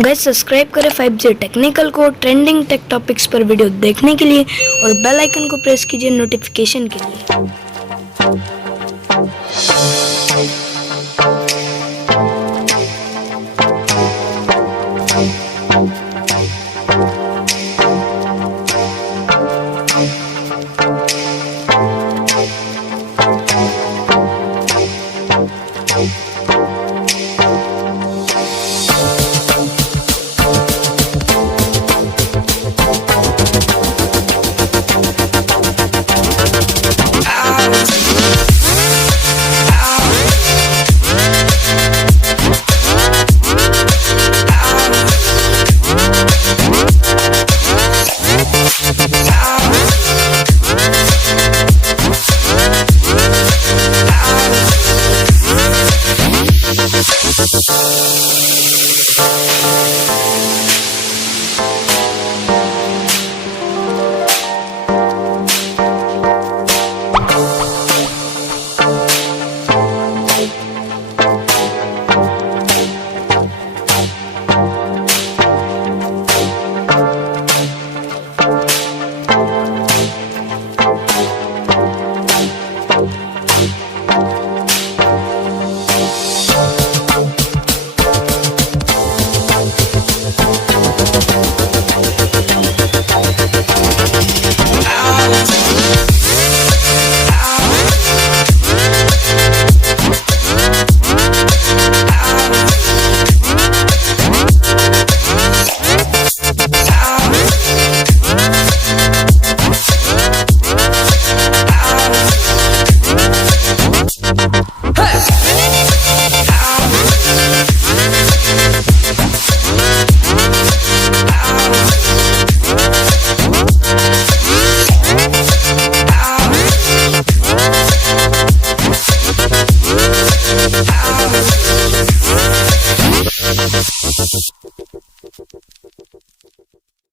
Guys subscribe करें 5G technical को trending take topics पर वीडियो देखने के लिए और बेल आइकन को प्रेस कीजिए नोटिफिकेशन के लिए।